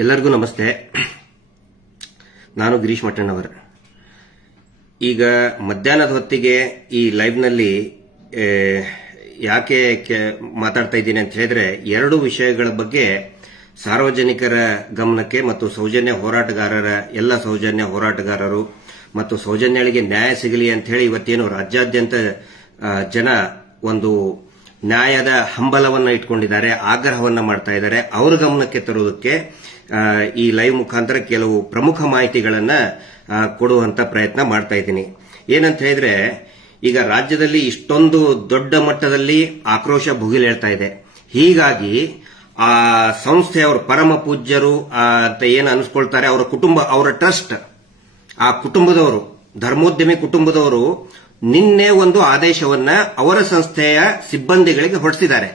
ಎಲ್ಲರಿಗೂ ನಮಸ್ತೆ. ನಾನು ಗಿರೀಶ್ ಮಠಣ್ಣವರ್. ಈಗ ಮಧ್ಯಾಹ್ನದ ಹೊತ್ತಿಗೆ ಈ ಲೈವ್ನಲ್ಲಿ ಯಾಕೆ ಮಾತಾಡ್ತಾ ಇದ್ದೀನಿ ಅಂತ ಹೇಳಿದ್ರೆ, ಎರಡು ವಿಷಯಗಳ ಬಗ್ಗೆ ಸಾರ್ವಜನಿಕರ ಗಮನಕ್ಕೆ ಮತ್ತು ಸೌಜನ್ಯ ಹೋರಾಟಗಾರರ ಎಲ್ಲ ಸೌಜನ್ಯ ಹೋರಾಟಗಾರರು ಮತ್ತು ಸೌಜನ್ಯಗಳಿಗೆ ನ್ಯಾಯ ಸಿಗಲಿ ಅಂತ ಹೇಳಿ ಇವತ್ತೇನು ರಾಜ್ಯಾದ್ಯಂತ ಜನ ಒಂದು ನ್ಯಾಯದ ಹಂಬಲವನ್ನ ಇಟ್ಕೊಂಡಿದ್ದಾರೆ, ಆಗ್ರಹವನ್ನ ಮಾಡ್ತಾ ಇದ್ದಾರೆ. ಅವರ ಗಮನಕ್ಕೆ ತರುವುದಕ್ಕೆ ಈ ಲೈವ್ ಮುಖಾಂತರ ಕೆಲವು ಪ್ರಮುಖ ಮಾಹಿತಿಗಳನ್ನ ಕೊಡುವಂತ ಪ್ರಯತ್ನ ಮಾಡ್ತಾ ಇದ್ದೀನಿ. ಏನಂತ ಹೇಳಿದ್ರೆ, ಈಗ ರಾಜ್ಯದಲ್ಲಿ ಇಷ್ಟೊಂದು ದೊಡ್ಡ ಮಟ್ಟದಲ್ಲಿ ಆಕ್ರೋಶ ಭುಗಿಲೇಳ್ತಾ ಇದೆ. ಹೀಗಾಗಿ ಆ ಸಂಸ್ಥೆಯವರು ಪರಮ ಪೂಜ್ಯರು ಅಂತ ಏನು ಅನಿಸ್ಕೊಳ್ತಾರೆ, ಅವರ ಕುಟುಂಬ, ಅವರ ಟ್ರಸ್ಟ್, ಆ ಕುಟುಂಬದವರು, ಧರ್ಮೋದ್ಯಮಿ ಕುಟುಂಬದವರು ನಿನ್ನೆ ಒಂದು ಆದೇಶವನ್ನ ಅವರ ಸಂಸ್ಥೆಯ ಸಿಬ್ಬಂದಿಗಳಿಗೆ ಹೊರಡಿಸಿದ್ದಾರೆ.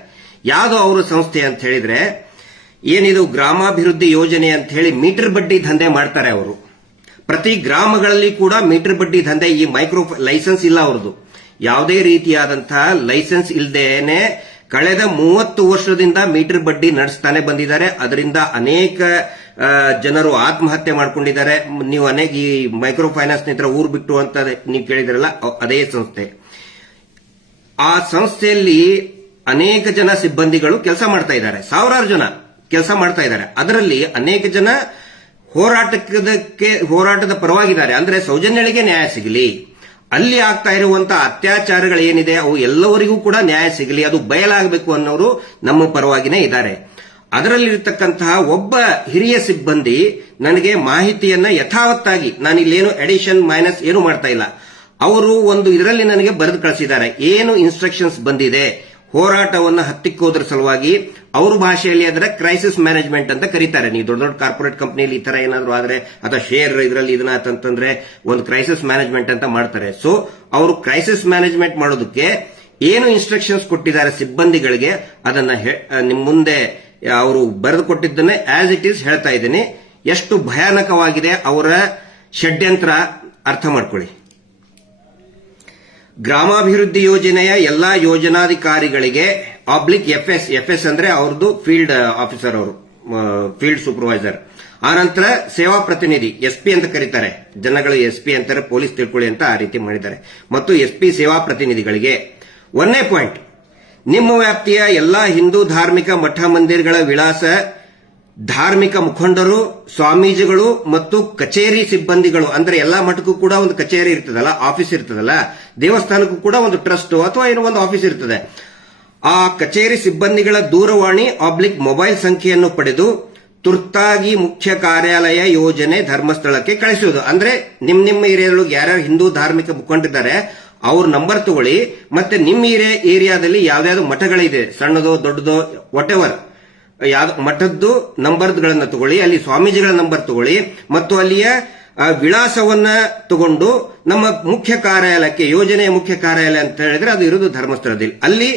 ಯಾವುದು ಅವರ ಸಂಸ್ಥೆ ಅಂತ ಹೇಳಿದ್ರೆ, ಏನಿದು ಗ್ರಾಮಾಭಿವೃದ್ಧಿ ಯೋಜನೆ ಅಂತ ಹೇಳಿ ಮೀಟರ್ ಬಡ್ಡಿ ದಂಧೆ ಮಾಡ್ತಾರೆ ಅವರು. ಪ್ರತಿ ಗ್ರಾಮಗಳಲ್ಲಿ ಕೂಡ ಮೀಟರ್ ಬಡ್ಡಿ ದಂಧೆ. ಈ ಮೈಕ್ರೋ ಲೈಸೆನ್ಸ್ ಇಲ್ಲ ಅವ್ರದ್ದು, ಯಾವುದೇ ರೀತಿಯಾದಂತಹ ಲೈಸೆನ್ಸ್ ಇಲ್ಲದೇನೆ ಕಳೆದ 30 ವರ್ಷದಿಂದ ಮೀಟರ್ ಬಡ್ಡಿ ನಡೆಸ್ತಾನೆ ಬಂದಿದ್ದಾರೆ. ಅದರಿಂದ ಅನೇಕ ಜನರು ಆತ್ಮಹತ್ಯೆ ಮಾಡ್ಕೊಂಡಿದ್ದಾರೆ. ನೀವು ಅನೇಕ ಈ ಮೈಕ್ರೋ ಫೈನಾನ್ಸ್ ನಿಂದ ಊರು ಬಿಟ್ಟು ಅಂತ ನೀವು ಕೇಳಿದ್ರಲ್ಲ, ಅದೇ ಸಂಸ್ಥೆ. ಆ ಸಂಸ್ಥೆಯಲ್ಲಿ ಅನೇಕ ಜನ ಸಿಬ್ಬಂದಿಗಳು ಕೆಲಸ ಮಾಡ್ತಾ ಇದ್ದಾರೆ, ಸಾವಿರಾರು ಜನ ಕೆಲಸ ಮಾಡ್ತಾ ಇದ್ದಾರೆ. ಅದರಲ್ಲಿ ಅನೇಕ ಜನ ಹೋರಾಟದ ಪರವಾಗಿದ್ದಾರೆ. ಅಂದ್ರೆ ಸೌಜನ್ಯಗಳಿಗೆ ನ್ಯಾಯ ಸಿಗಲಿ, ಅಲ್ಲಿ ಆಗ್ತಾ ಇರುವಂತಹ ಅತ್ಯಾಚಾರಗಳೇನಿದೆ ಅವು ಎಲ್ಲವರಿಗೂ ಕೂಡ ನ್ಯಾಯ ಸಿಗಲಿ, ಅದು ಬಯಲಾಗಬೇಕು ಅನ್ನೋರು ನಮ್ಮ ಪರವಾಗಿನೇ ಇದ್ದಾರೆ. ಅದರಲ್ಲಿರತಕ್ಕಂತಹ ಒಬ್ಬ ಹಿರಿಯ ಸಿಬ್ಬಂದಿ ನನಗೆ ಮಾಹಿತಿಯನ್ನ ಯಥಾವತ್ತಾಗಿ, ನಾನು ಇಲ್ಲೇನು ಎಡಿಷನ್ ಮೈನಸ್ ಏನು ಮಾಡ್ತಾ ಇಲ್ಲ, ಅವರು ಒಂದು ಇದರಲ್ಲಿ ನನಗೆ ಬರೆದು ಕಳಿಸಿದ್ದಾರೆ. ಏನು ಇನ್ಸ್ಟ್ರಕ್ಷನ್ಸ್ ಬಂದಿದೆ ಹೋರಾಟವನ್ನು ಹತ್ತಿಕ್ಕೋದ್ರ ಸಲುವಾಗಿ, ಅವ್ರ ಭಾಷೆಯಲ್ಲಿ ಅದರ ಕ್ರೈಸಿಸ್ ಮ್ಯಾನೇಜ್ಮೆಂಟ್ ಅಂತ ಕರೀತಾರೆ. ನೀವು ದೊಡ್ಡ ದೊಡ್ಡ ಕಾರ್ಪೊರೇಟ್ ಕಂಪನಿಯಲ್ಲಿ ಈ ತರ ಏನಾದ್ರು ಆದ್ರೆ ಅಥವಾ ಶೇರ್ ಇದರಲ್ಲಿ ಇದನ್ನ ಅಂತಂದ್ರೆ ಒಂದು ಕ್ರೈಸಿಸ್ ಮ್ಯಾನೇಜ್ಮೆಂಟ್ ಅಂತ ಮಾಡ್ತಾರೆ. ಸೊ ಅವರು ಕ್ರೈಸಿಸ್ ಮ್ಯಾನೇಜ್ಮೆಂಟ್ ಮಾಡೋದಕ್ಕೆ ಏನು ಇನ್ಸ್ಟ್ರಕ್ಷನ್ಸ್ ಕೊಟ್ಟಿದ್ದಾರೆ ಸಿಬ್ಬಂದಿಗಳಿಗೆ, ಅದನ್ನ ನಿಮ್ ಮುಂದೆ ಅವರು ಬರೆದು ಕೊಟ್ಟಿದ್ದನ್ನೇ ಆಸ್ ಇಟ್ ಈಸ್ ಹೇಳ್ತಾ ಇದ್ದೀನಿ. ಎಷ್ಟು ಭಯಾನಕವಾಗಿದೆ ಅವರ ಷಡ್ಯಂತ್ರ ಅರ್ಥ ಮಾಡ್ಕೊಳ್ಳಿ. ಗ್ರಾಮಾಭಿವೃದ್ಧಿ ಯೋಜನೆಯ ಎಲ್ಲಾ ಯೋಜನಾಧಿಕಾರಿಗಳಿಗೆ ಎಫ್ಎಸ್ ಅಂದ್ರೆ ಅವ್ರದ್ದು ಫೀಲ್ಡ್ ಆಫೀಸರ್, ಅವರು ಫೀಲ್ಡ್ ಸೂಪರ್ವೈಸರ್, ಆನಂತರ ಸೇವಾ ಪ್ರತಿನಿಧಿ ಎಸ್ಪಿ ಅಂತ ಕರೀತಾರೆ, ಜನಗಳು ಎಸ್ಪಿ ಅಂತಾರೆ, ಪೊಲೀಸ್ ತಿಳ್ಕೊಳ್ಳಿ ಅಂತ ಆ ರೀತಿ ಮಾಡಿದ್ದಾರೆ. ಮತ್ತು ಎಸ್ಪಿ ಸೇವಾ ಪ್ರತಿನಿಧಿಗಳಿಗೆ 1ನೇ ಪಾಯಿಂಟ್, ನಿಮ್ಮ ವ್ಯಾಪ್ತಿಯ ಎಲ್ಲಾ ಹಿಂದೂ ಧಾರ್ಮಿಕ ಮಠ ಮಂದಿರಗಳ ವಿಳಾಸ, ಧಾರ್ಮಿಕ ಮುಖಂಡರು, ಸ್ವಾಮೀಜಿಗಳು ಮತ್ತು ಕಚೇರಿ ಸಿಬ್ಬಂದಿಗಳು, ಅಂದ್ರೆ ಎಲ್ಲಾ ಮಠಕ್ಕೂ ಕೂಡ ಒಂದು ಕಚೇರಿ ಇರ್ತದಲ್ಲ, ಆಫೀಸ್ ಇರ್ತದಲ್ಲ, ದೇವಸ್ಥಾನಕ್ಕೂ ಕೂಡ ಒಂದು ಟ್ರಸ್ಟ್ ಅಥವಾ ಏನೋ ಒಂದು ಆಫೀಸ್ ಇರ್ತದೆ. ಆ ಕಚೇರಿ ಸಿಬ್ಬಂದಿಗಳ ದೂರವಾಣಿ ಮೊಬೈಲ್ ಸಂಖ್ಯೆಯನ್ನು ಪಡೆದು ತುರ್ತಾಗಿ ಮುಖ್ಯ ಕಾರ್ಯಾಲಯ ಯೋಜನೆ ಧರ್ಮಸ್ಥಳಕ್ಕೆ ಕಳಿಸುವುದು. ಅಂದ್ರೆ ನಿಮ್ಮ ಏರಿಯಾದೊಳಗೆ ಯಾರ್ಯಾರು ಹಿಂದೂ ಧಾರ್ಮಿಕ ಮುಖಂಡರಿದ್ದಾರೆ ಅವ್ರ ನಂಬರ್ ತಗೊಳ್ಳಿ, ಮತ್ತೆ ನಿಮ್ಮ ಏರಿಯಾದಲ್ಲಿ ಯಾವ್ದಾವ್ದು ಮಠಗಳಿದೆ, ಸಣ್ಣದೋ ದೊಡ್ಡದೋ ವಾಟ್ ಎವರ್, ಯಾವ್ದು ಮಠದ್ದು ನಂಬರ್ಗಳನ್ನ ತಗೊಳ್ಳಿ, ಅಲ್ಲಿ ಸ್ವಾಮೀಜಿಗಳ ನಂಬರ್ ತಗೊಳ್ಳಿ, ಮತ್ತು ಅಲ್ಲಿಯ ವಿಳಾಸವನ್ನ ತಗೊಂಡು ನಮ್ಮ ಮುಖ್ಯ ಕಾರ್ಯಾಲಯಕ್ಕೆ, ಯೋಜನೆಯ ಮುಖ್ಯ ಕಾರ್ಯಾಲಯ ಅಂತ ಹೇಳಿದ್ರೆ ಅದು ಇರುವುದು ಧರ್ಮಸ್ಥಳದಲ್ಲಿ, ಅಲ್ಲಿ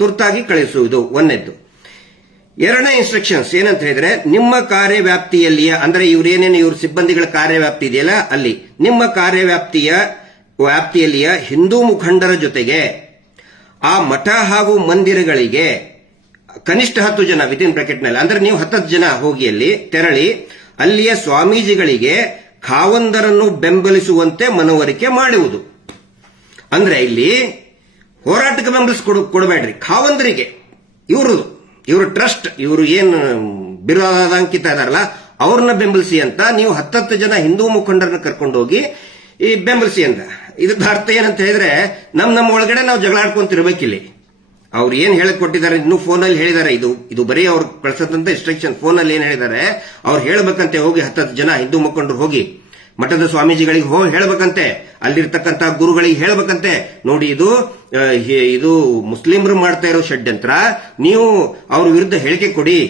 ತುರ್ತಾಗಿ ಕಳಿಸುವುದು 1ನೇದ್ದು. 2ನೇ ಇನ್ಸ್ಟ್ರಕ್ಷನ್ಸ್ ಏನಂತ ಹೇಳಿದ್ರೆ, ನಿಮ್ಮ ಕಾರ್ಯವ್ಯಾಪ್ತಿಯಲ್ಲಿಯ, ಅಂದ್ರೆ ಇವ್ರ ಸಿಬ್ಬಂದಿಗಳ ಕಾರ್ಯವ್ಯಾಪ್ತಿ ಇದೆಯಲ್ಲ, ಅಲ್ಲಿ ನಿಮ್ಮ ವ್ಯಾಪ್ತಿಯಲ್ಲಿಯ ಹಿಂದೂ ಮುಖಂಡರ ಜೊತೆಗೆ ಆ ಮಠ ಹಾಗೂ ಮಂದಿರಗಳಿಗೆ ಕನಿಷ್ಠ 10 ಜನ ವಿತಿನ್ ಬ್ರಾಕೆಟ್ನಲ್ಲಿ, ಅಂದ್ರೆ ನೀವು 10 ಜನ ಹೋಗಿ ಅಲ್ಲಿ ತೆರಳಿ ಅಲ್ಲಿಯ ಸ್ವಾಮೀಜಿಗಳಿಗೆ ಖಾವಂದರನ್ನು ಬೆಂಬಲಿಸುವಂತೆ ಮನವರಿಕೆ ಮಾಡುವುದು. ಅಂದ್ರೆ ಇಲ್ಲಿ ಹೋರಾಟಕ್ಕೆ ಕೊಡಬೇಡ್ರಿ, ಖಾವಂದರಿಗೆ, ಇವರು ಟ್ರಸ್ಟ್, ಇವರು ಏನು ಬಿರುದಾಂಕಿತ ಇದಾರಲ್ಲ ಅವ್ರನ್ನ ಬೆಂಬಲಿಸಿ ಅಂತ ನೀವು 10 ಜನ ಹಿಂದೂ ಮುಖಂಡರನ್ನ ಕರ್ಕೊಂಡು ಹೋಗಿ ಈ ಬೆಂಬಲಿಸಿ ಅಂತ. ಇದ್ರ ಅರ್ಥ ಏನಂತ ಹೇಳಿದ್ರೆ, ನಮ್ಮ ಒಳಗಡೆ ನಾವು ಜಗಳ ಆಡ್ಕೊಂತಿರ್ಬೇಕಿಲ್ಲಿ. ಅವ್ರು ಏನ್ ಹೇಳಕ್ ಕೊಟ್ಟಿದ್ದಾರೆ, ಇನ್ನು ಫೋನಲ್ಲಿ ಹೇಳಿದ್ದಾರೆ, ಇದು ಬರೀ ಅವ್ರು ಕಳ್ಸದಂತ ಇನ್ಸ್ಟ್ರಕ್ಷನ್. ಫೋನಲ್ಲಿ ಏನ್ ಹೇಳಿದ್ದಾರೆ, ಅವ್ರು ಹೇಳ್ಬೇಕಂತೆ, ಹೋಗಿ 10 ಜನ ಹಿಂದೂ ಮುಖಂಡರು ಹೋಗಿ ಮಠದ ಸ್ವಾಮೀಜಿಗಳಿಗೆ ಹೋಗಿ ಹೇಳ್ಬೇಕಂತೆ, ಅಲ್ಲಿರ್ತಕ್ಕಂಥ ಗುರುಗಳಿಗೆ ಹೇಳ್ಬೇಕಂತೆ, ನೋಡಿ ಇದು ಮುಸ್ಲಿಮರು ಮಾಡ್ತಾ ಇರೋ ಷಡ್ಯಂತ್ರ, ನೀವು ಅವ್ರ ವಿರುದ್ಧ ಹೇಳಿಕೆ ಕೊಡಿ.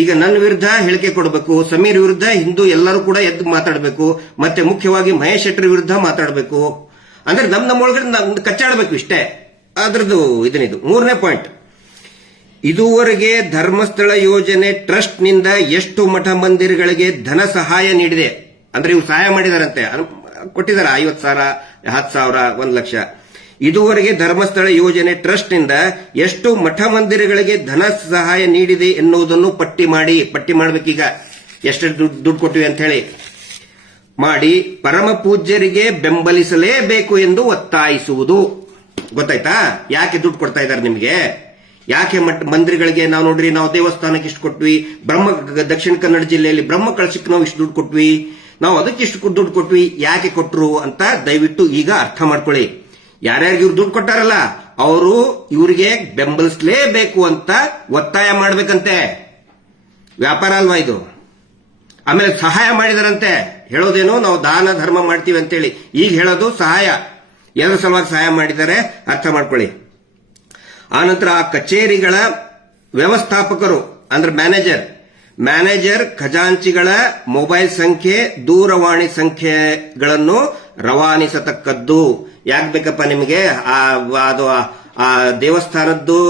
ಈಗ ನನ್ನ ವಿರುದ್ಧ ಹೇಳಿಕೆ ಕೊಡಬೇಕು, ಸಮೀರ್ ವಿರುದ್ಧ ಹಿಂದೂ ಎಲ್ಲರೂ ಕೂಡ ಎದ್ದು ಮಾತಾಡಬೇಕು, ಮತ್ತೆ ಮುಖ್ಯವಾಗಿ ಮಹೇಶ್ ಶೆಟ್ಟರ್ ವಿರುದ್ಧ ಮಾತಾಡಬೇಕು. ಅಂದ್ರೆ ನಮ್ಮ ಒಳಗಡೆ ಕಚ್ಚಾಡಬೇಕು, ಇಷ್ಟೇ ಅದ್ರದ್ದು ಇದನ್ನಿದು. 3ನೇ ಪಾಯಿಂಟ್, ಇದುವರೆಗೆ ಧರ್ಮಸ್ಥಳ ಯೋಜನೆ ಟ್ರಸ್ಟ್ ನಿಂದ ಎಷ್ಟು ಮಠ ಮಂದಿರಗಳಿಗೆ ಧನ ಸಹಾಯ ನೀಡಿದೆ, ಅಂದ್ರೆ ಇವ್ರು ಸಹಾಯ ಮಾಡಿದಾರಂತೆ, ಕೊಟ್ಟಿದ್ದಾರೆ 50,000, 10,000, 1 ಲಕ್ಷ. ಇದುವರೆಗೆ ಧರ್ಮಸ್ಥಳ ಯೋಜನೆ ಟ್ರಸ್ಟ್ ನಿಂದ ಎಷ್ಟು ಮಠ ಮಂದಿರಗಳಿಗೆ ಧನ ಸಹಾಯ ನೀಡಿದೆ ಎನ್ನುವುದನ್ನು ಪಟ್ಟಿ ಮಾಡಬೇಕೀಗ. ಎಷ್ಟು ದುಡ್ಡು ಕೊಟ್ಟಿವೆ ಅಂತ ಹೇಳಿ ಮಾಡಿ ಪರಮ ಪೂಜ್ಯರಿಗೆ ಬೆಂಬಲಿಸಲೇಬೇಕು ಎಂದು ಒತ್ತಾಯಿಸುವುದು. ಗೊತ್ತಾಯ್ತಾ ಯಾಕೆ ದುಡ್ಡು ಕೊಡ್ತಾ ಇದ್ದಾರೆ ನಿಮಗೆ? ಯಾಕೆ ಮಂದಿರಗಳಿಗೆ ನಾವು ನೋಡ್ರಿ, ನಾವು ದೇವಸ್ಥಾನಕ್ಕೆ ಇಷ್ಟು ಕೊಟ್ವಿ, ದಕ್ಷಿಣ ಕನ್ನಡ ಜಿಲ್ಲೆಯಲ್ಲಿ ಬ್ರಹ್ಮ ಕಳಶಕ್ಕೆ ನಾವು ಇಷ್ಟು ದುಡ್ಡು ಕೊಟ್ವಿ, ನಾವು ಅದಕ್ಕೆ ಇಷ್ಟು ದುಡ್ಡು ಕೊಟ್ವಿ, ಯಾಕೆ ಕೊಟ್ರು ಅಂತ ದಯವಿಟ್ಟು ಈಗ ಅರ್ಥ ಮಾಡ್ಕೊಳ್ಳಿ. ಯಾರ್ಯಾರಿಗೆ ಇವ್ರು ದುಡ್ಡು ಕೊಟ್ಟಾರಲ್ಲ ಅವರು ಇವರಿಗೆ ಬೆಂಬಲಿಸಲೇಬೇಕು ಅಂತ ಒತ್ತಾಯ ಮಾಡ್ಬೇಕಂತೆ. ವ್ಯಾಪಾರ ಅಲ್ವಾ ಇದು? ಆಮೇಲೆ ಸಹಾಯ ಮಾಡಿದಾರಂತೆ. ಹೇಳೋದೇನು ನಾವು ದಾನ ಧರ್ಮ ಮಾಡ್ತೀವಿ ಅಂತೇಳಿ, ಈಗ ಹೇಳೋದು ಸಹಾಯ. ಎಲ್ಲರ ಸಲುವಾಗಿ ಸಹಾಯ ಮಾಡಿದ್ದಾರೆ, ಅರ್ಥ ಮಾಡ್ಕೊಳ್ಳಿ. ಆನಂತರ ಆ ಕಚೇರಿಗಳ ವ್ಯವಸ್ಥಾಪಕರು ಅಂದ್ರೆ ಮ್ಯಾನೇಜರ್ ಖಜಾಂಚಿಗಳ ಮೊಬೈಲ್ ಸಂಖ್ಯೆ, ದೂರವಾಣಿ ಸಂಖ್ಯೆಗಳನ್ನು ರವಾನಿಸತಕ್ಕದ್ದು. ಯಾಕೆ ಬೇಕಪ್ಪ ನಿಮಗೆ? ಅದು ಆ ದೇವಸ್ಥಾನದ್ದು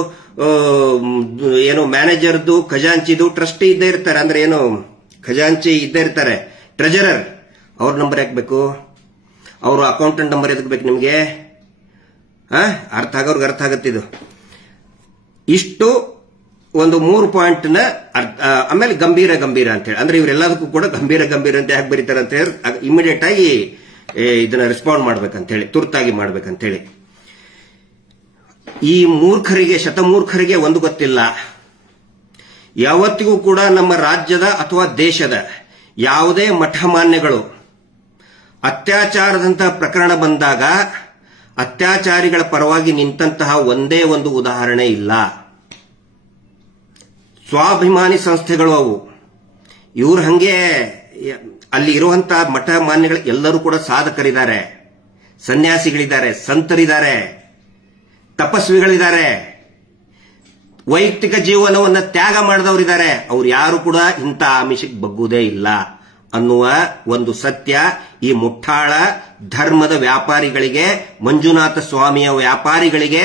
ಏನು ಮ್ಯಾನೇಜರ್ದು, ಖಜಾಂಚಿದು, ಟ್ರಸ್ಟಿ ಇದ್ದೇ ಇರ್ತಾರೆ. ಅಂದ್ರೆ ಏನು ಖಜಾಂಚಿ ಇದ್ದೇ ಇರ್ತಾರೆ, ಟ್ರೆಜರರ್. ಅವ್ರ ನಂಬರ್ ಯಾಕೆ ಬೇಕು? ಅವ್ರ ಅಕೌಂಟೆಂಟ್ ನಂಬರ್ ಎದಕ್ಕೆ ಬೇಕು ನಿಮಗೆ? ಅರ್ಥ ಆಗೋರ್ಗೆ ಅರ್ಥ ಆಗತ್ತಿದು. ಇಷ್ಟು ಒಂದು 3 ಪಾಯಿಂಟ್ ನ ಆಮೇಲೆ ಗಂಭೀರ ಅಂತ ಹೇಳಿ, ಅಂದ್ರೆ ಇವರೆಲ್ಲದಕ್ಕೂ ಕೂಡ ಗಂಭೀರ ಅಂತ ಯಾಕೆ ಬರೀತಾರೆ ಅಂತ ಹೇಳಿ ಇಮಿಡಿಯೇಟ್ ಆಗಿ ಇದನ್ನ ರೆಸ್ಪಾಂಡ್ ಮಾಡ್ಬೇಕಂತ ಹೇಳಿ, ತುರ್ತಾಗಿ ಮಾಡ್ಬೇಕಂತ ಹೇಳಿ. ಈ ಶತಮೂರ್ಖರಿಗೆ ಒಂದು ಗೊತ್ತಿಲ್ಲ. ಯಾವತ್ತಿಗೂ ಕೂಡ ನಮ್ಮ ರಾಜ್ಯದ ಅಥವಾ ದೇಶದ ಯಾವುದೇ ಮಠಮಾನ್ಯಗಳು ಅತ್ಯಾಚಾರದಂತಹ ಪ್ರಕರಣ ಬಂದಾಗ ಅತ್ಯಾಚಾರಿಗಳ ಪರವಾಗಿ ನಿಂತಹ ಒಂದೇ ಒಂದು ಉದಾಹರಣೆ ಇಲ್ಲ. ಸ್ವಾಭಿಮಾನಿ ಸಂಸ್ಥೆಗಳು ಅವು. ಇವ್ರು ಹಂಗೆ ಅಲ್ಲಿ ಇರುವಂತಹ ಮಠ ಮಾನ್ಯಗಳು ಎಲ್ಲರೂ ಕೂಡ ಸಾಧಕರಿದ್ದಾರೆ, ಸನ್ಯಾಸಿಗಳಿದ್ದಾರೆ, ಸಂತರಿದ್ದಾರೆ, ತಪಸ್ವಿಗಳಿದ್ದಾರೆ, ವೈಯಕ್ತಿಕ ಜೀವನವನ್ನು ತ್ಯಾಗ ಮಾಡಿದವರಿದ್ದಾರೆ. ಅವ್ರು ಯಾರು ಕೂಡ ಇಂಥ ಆಮಿಷಕ್ಕೆ ಬಗ್ಗುವುದೇ ಇಲ್ಲ ಅನ್ನುವ ಒಂದು ಸತ್ಯ ಈ ಮುಠಾಳ ಧರ್ಮದ ವ್ಯಾಪಾರಿಗಳಿಗೆ, ಮಂಜುನಾಥ ಸ್ವಾಮಿಯ ವ್ಯಾಪಾರಿಗಳಿಗೆ,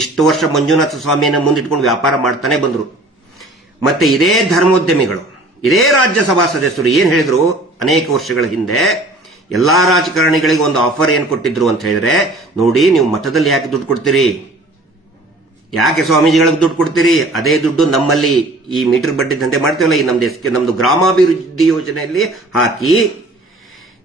ಇಷ್ಟು ವರ್ಷ ಮಂಜುನಾಥ ಸ್ವಾಮಿಯನ್ನು ಮುಂದಿಟ್ಕೊಂಡು ವ್ಯಾಪಾರ ಮಾಡ್ತಾನೆ ಬಂದ್ರು. ಮತ್ತೆ ಇದೇ ಧರ್ಮೋದ್ಯಮಿಗಳು, ಇದೇ ರಾಜ್ಯಸಭಾ ಸದಸ್ಯರು ಏನ್ ಹೇಳಿದ್ರು ಅನೇಕ ವರ್ಷಗಳ ಹಿಂದೆ, ಎಲ್ಲಾ ರಾಜಕಾರಣಿಗಳಿಗೆ ಒಂದು ಆಫರ್ ಏನ್ ಕೊಟ್ಟಿದ್ರು ಅಂತ ಹೇಳಿದ್ರೆ, ನೋಡಿ ನೀವು ಮಠದಲ್ಲಿ ಯಾಕೆ ದುಡ್ಡು ಕೊಡ್ತೀರಿ, ಯಾಕೆ ಸ್ವಾಮೀಜಿಗಳಿಗೆ ದುಡ್ಡು ಕೊಡ್ತೀರಿ, ಅದೇ ದುಡ್ಡು ನಮ್ಮಲ್ಲಿ ಈ ಮೀಟರ್ ಬಡ್ಡಿ ದಂಧೆ ಮಾಡ್ತೀವಲ್ಲ, ಈ ನಮ್ದು ಗ್ರಾಮಾಭಿವೃದ್ಧಿ ಯೋಜನೆಯಲ್ಲಿ ಹಾಕಿ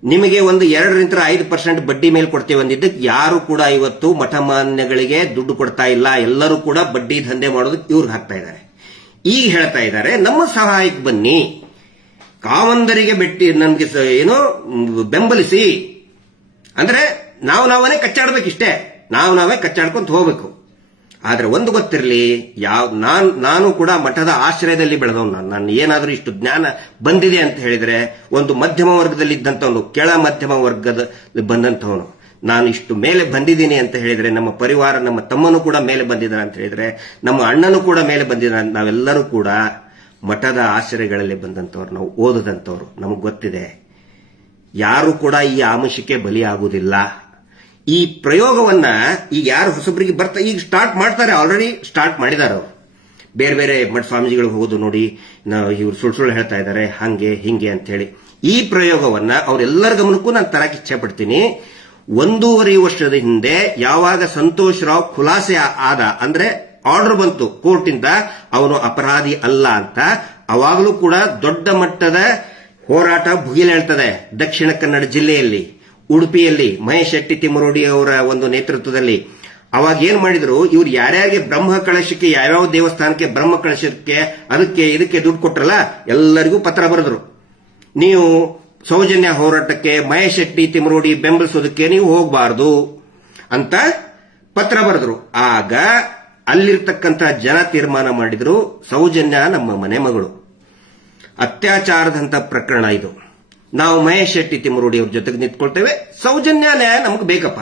ನಿಮಗೆ ಒಂದು 2-5% ಬಡ್ಡಿ ಮೇಲೆ ಕೊಡ್ತೇವೆ ಅಂದಿದ್ದಕ್ಕೆ ಯಾರು ಕೂಡ ಇವತ್ತು ಮಠ ಮಾನ್ಯಗಳಿಗೆ ದುಡ್ಡು ಕೊಡ್ತಾ ಇಲ್ಲ. ಎಲ್ಲರೂ ಕೂಡ ಬಡ್ಡಿ ದಂಧೆ ಮಾಡೋದಕ್ಕೆ ಇವ್ರಿಗೆ ಹಾಕ್ತಾ ಇದ್ದಾರೆ. ಈಗ ಹೇಳ್ತಾ ಇದ್ದಾರೆ ನಮ್ಮ ಸಹಾಯಕ್ಕೆ ಬನ್ನಿ, ಕಾವಂದರಿಗೆ ನಮ್ಗೆ ಏನೋ ಬೆಂಬಲಿಸಿ. ಅಂದ್ರೆ ನಾವೇ ಕಚ್ಚಾಡ್ಬೇಕಿಷ್ಟೇ, ನಾವೇ ಕಚ್ಚಾಡ್ಕೊಂತ ಹೋಗ್ಬೇಕು. ಆದ್ರೆ ಒಂದು ಗೊತ್ತಿರಲಿ, ನಾನು ಕೂಡ ಮಠದ ಆಶ್ರಯದಲ್ಲಿ ಬೆಳೆದವನು. ನಾನು ಏನಾದ್ರೂ ಇಷ್ಟು ಜ್ಞಾನ ಬಂದಿದೆ ಅಂತ ಹೇಳಿದ್ರೆ ಒಂದು ಮಧ್ಯಮ ವರ್ಗದಲ್ಲಿ ಇದ್ದಂಥವನು, ಕೆಳ ಮಧ್ಯಮ ವರ್ಗದ ಬಂದಂಥವನು. ನಾನು ಇಷ್ಟು ಮೇಲೆ ಬಂದಿದ್ದೀನಿ ಅಂತ ಹೇಳಿದ್ರೆ ನಮ್ಮ ಪರಿವಾರ, ನಮ್ಮ ತಮ್ಮನು ಕೂಡ ಮೇಲೆ ಬಂದಿದ್ದಾನೆ ಅಂತ ಹೇಳಿದ್ರೆ, ನಮ್ಮ ಅಣ್ಣನು ಕೂಡ ಮೇಲೆ ಬಂದಿದ್ದಾನೆ. ನಾವೆಲ್ಲರೂ ಕೂಡ ಮಠದ ಆಶ್ರಯಗಳಲ್ಲಿ ಬಂದಂಥವ್ರು, ನಾವು ಓದದಂಥವ್ರು, ನಮಗೆ ಗೊತ್ತಿದೆ. ಯಾರು ಕೂಡ ಈ ಆಮಿಷಕ್ಕೆ ಬಲಿಯಾಗುವುದಿಲ್ಲ. ಈ ಪ್ರಯೋಗವನ್ನ ಈಗ ಯಾರು ಹೊಸಬರಿಗೆ ಈಗ ಸ್ಟಾರ್ಟ್ ಮಾಡ್ತಾರೆ, ಆಲ್ರೆಡಿ ಸ್ಟಾರ್ಟ್ ಮಾಡಿದ್ದಾರೆ ಅವರು. ಬೇರೆ ಮಠ ಸ್ವಾಮೀಜಿಗಳಿಗೆ ಹೋಗೋದು ನೋಡಿ, ಇವ್ರು ಸುಳ್ಳು ಹೇಳ್ತಾ ಇದ್ದಾರೆ, ಹಂಗೆ ಹಿಂಗೆ ಅಂತ ಹೇಳಿ. ಈ ಪ್ರಯೋಗವನ್ನ ಅವರೆಲ್ಲರ ಗಮನಕ್ಕೂ ನಾನು ತರಕ್ಕೆ ಇಚ್ಛೆ ಪಡ್ತೀನಿ. 1.5 ವರ್ಷದ ಹಿಂದೆ ಯಾವಾಗ ಸಂತೋಷ್ ರಾವ್ ಖುಲಾಸೆ ಆದ, ಅಂದ್ರೆ ಆರ್ಡರ್ ಬಂತು ಕೋರ್ಟಿಂದ ಅವನು ಅಪರಾಧಿ ಅಲ್ಲ ಅಂತ, ಅವಾಗಲೂ ಕೂಡ ದೊಡ್ಡ ಮಟ್ಟದ ಹೋರಾಟ ಭುಗಿಲೇಳ್ತದೆ ದಕ್ಷಿಣ ಕನ್ನಡ ಜಿಲ್ಲೆಯಲ್ಲಿ, ಉಡುಪಿಯಲ್ಲಿ ಮಹೇಶ್ ಶೆಟ್ಟಿ ತಿಮ್ಮರೋಡಿ ಅವರ ಒಂದು ನೇತೃತ್ವದಲ್ಲಿ. ಅವಾಗ ಏನ್ ಮಾಡಿದ್ರು, ಇವ್ರು ಯಾರ್ಯಾರಿಗೆ ಬ್ರಹ್ಮ ಕಳಶಕ್ಕೆ, ಯಾವ್ಯಾವ ದೇವಸ್ಥಾನಕ್ಕೆ ಬ್ರಹ್ಮ ಕಳಶಕ್ಕೆ ಅದಕ್ಕೆ ಇದಕ್ಕೆ ದುಡ್ಡು ಕೊಟ್ರಲ್ಲ ಎಲ್ಲರಿಗೂ ಪತ್ರ ಬರೆದ್ರು. ನೀವು ಸೌಜನ್ಯ ಹೋರಾಟಕ್ಕೆ ಮಹೇಶ್ ಶೆಟ್ಟಿ ತಿಮ್ಮರೋಡಿ ಬೆಂಬಲಿಸೋದಕ್ಕೆ ನೀವು ಹೋಗಬಾರದು ಅಂತ ಪತ್ರ ಬರೆದ್ರು. ಆಗ ಅಲ್ಲಿರ್ತಕ್ಕಂಥ ಜನ ತೀರ್ಮಾನ ಮಾಡಿದ್ರು, ಸೌಜನ್ಯ ನಮ್ಮ ಮನೆ ಮಗಳು, ಅತ್ಯಾಚಾರದಂತ ಪ್ರಕರಣ ಇದು, ನಾವು ಮಹೇಶ್ ಶೆಟ್ಟಿ ತಿಮ್ಮರೋಡಿ ಅವ್ರ ಜೊತೆಗೆ ನಿಂತ್ಕೊಳ್ತೇವೆ, ಸೌಜನ್ಯ ನ್ಯಾಯ ನಮ್ಗೆ ಬೇಕಪ್ಪ,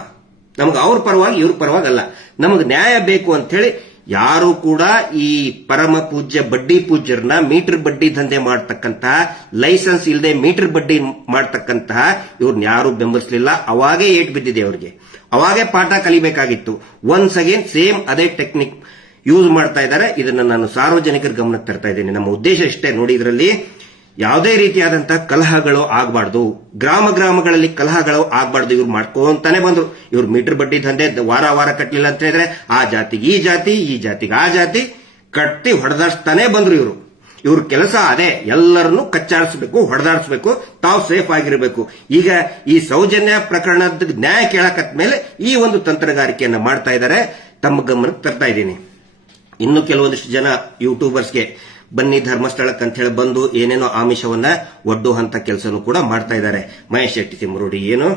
ನಮ್ಗೆ ಅವ್ರ ಪರವಾಗಿ ಇವ್ರ ಪರವಾಗಲ್ಲ, ನಮಗೆ ನ್ಯಾಯ ಬೇಕು ಅಂತ ಹೇಳಿ ಯಾರು ಕೂಡ ಈ ಪರಮ ಪೂಜ್ಯ ಬಡ್ಡಿ ಪೂಜ್ಯರನ್ನ ಮೀಟರ್ ಬಡ್ಡಿ ದಂಧೆ ಮಾಡ್ತಕ್ಕಂತಹ, ಲೈಸೆನ್ಸ್ ಇಲ್ಲದೆ ಮೀಟರ್ ಬಡ್ಡಿ ಮಾಡ್ತಕ್ಕಂತಹ ಇವ್ರನ್ನ ಯಾರು ಬೆಂಬಲಿಸಲಿಲ್ಲ. ಅವಾಗೇ ಏಟ್ ಬಿದ್ದಿದೆ ಅವ್ರಿಗೆ, ಅವಾಗೇ ಪಾಠ ಕಲಿಬೇಕಾಗಿತ್ತು. ಒನ್ಸ್ ಅಗೇನ್ ಸೇಮ್ ಅದೇ ಟೆಕ್ನಿಕ್ ಯೂಸ್ ಮಾಡ್ತಾ ಇದ್ದಾರೆ. ಇದನ್ನ ನಾನು ಸಾರ್ವಜನಿಕರ ಗಮನಕ್ಕೆ ತರ್ತಾ ಇದ್ದೀನಿ. ನಮ್ಮ ಉದ್ದೇಶ ಇಷ್ಟೇ ನೋಡಿ, ಇದರಲ್ಲಿ ಯಾವುದೇ ರೀತಿಯಾದಂತಹ ಕಲಹಗಳು ಆಗಬಾರ್ದು, ಗ್ರಾಮಗಳಲ್ಲಿ ಕಲಹಗಳು ಆಗಬಾರ್ದು. ಇವ್ರು ಮಾಡ್ಕೊಂತಾನೆ ಬಂದ್ರು. ಇವ್ರು ಮೀಟರ್ ಬಡ್ಡಿ ದಂಧೆ ವಾರ ಕಟ್ಟಲಿಲ್ಲ ಅಂತ ಹೇಳಿದ್ರೆ ಆ ಜಾತಿಗೆ ಈ ಜಾತಿ, ಈ ಜಾತಿಗೆ ಆ ಜಾತಿ ಕಟ್ಟಿ ಹೊಡೆದಾಡ್ಸ್ತಾನೆ ಬಂದ್ರು. ಇವ್ರ ಕೆಲಸ ಅದೇ, ಎಲ್ಲರನ್ನು ಕಚ್ಚಾಡಿಸಬೇಕು, ಹೊಡೆದಾಡಿಸಬೇಕು, ತಾವು ಸೇಫ್ ಆಗಿರಬೇಕು. ಈಗ ಈ ಸೌಜನ್ಯ ಪ್ರಕರಣದ ನ್ಯಾಯ ಕೇಳಕತ್ತ ಮೇಲೆ ಈ ಒಂದು ತಂತ್ರಗಾರಿಕೆಯನ್ನ ಮಾಡ್ತಾ ಇದ್ದಾರೆ. ತಮ್ಮ ಗಮನಕ್ಕೆ ತರ್ತಾ ಇದ್ದೀನಿ. ಇನ್ನು ಕೆಲವೊಂದಿಷ್ಟು ಜನ ಯೂಟ್ಯೂಬರ್ಸ್ಗೆ ಬನ್ನಿ ಧರ್ಮಸ್ಥಳಕ್ಕೆ ಅಂತ ಹೇಳಿ ಬಂದು ಏನೇನೋ ಆಮಿಷವನ್ನ ಒಡ್ಡುವಂತ ಕೆಲಸನೂ ಕೂಡ ಮಾಡ್ತಾ ಇದ್ದಾರೆ. ಮಹೇಶ್ ಶೆಟ್ಟಿ ತಿಮ್ಮರೋಡಿ ಏನು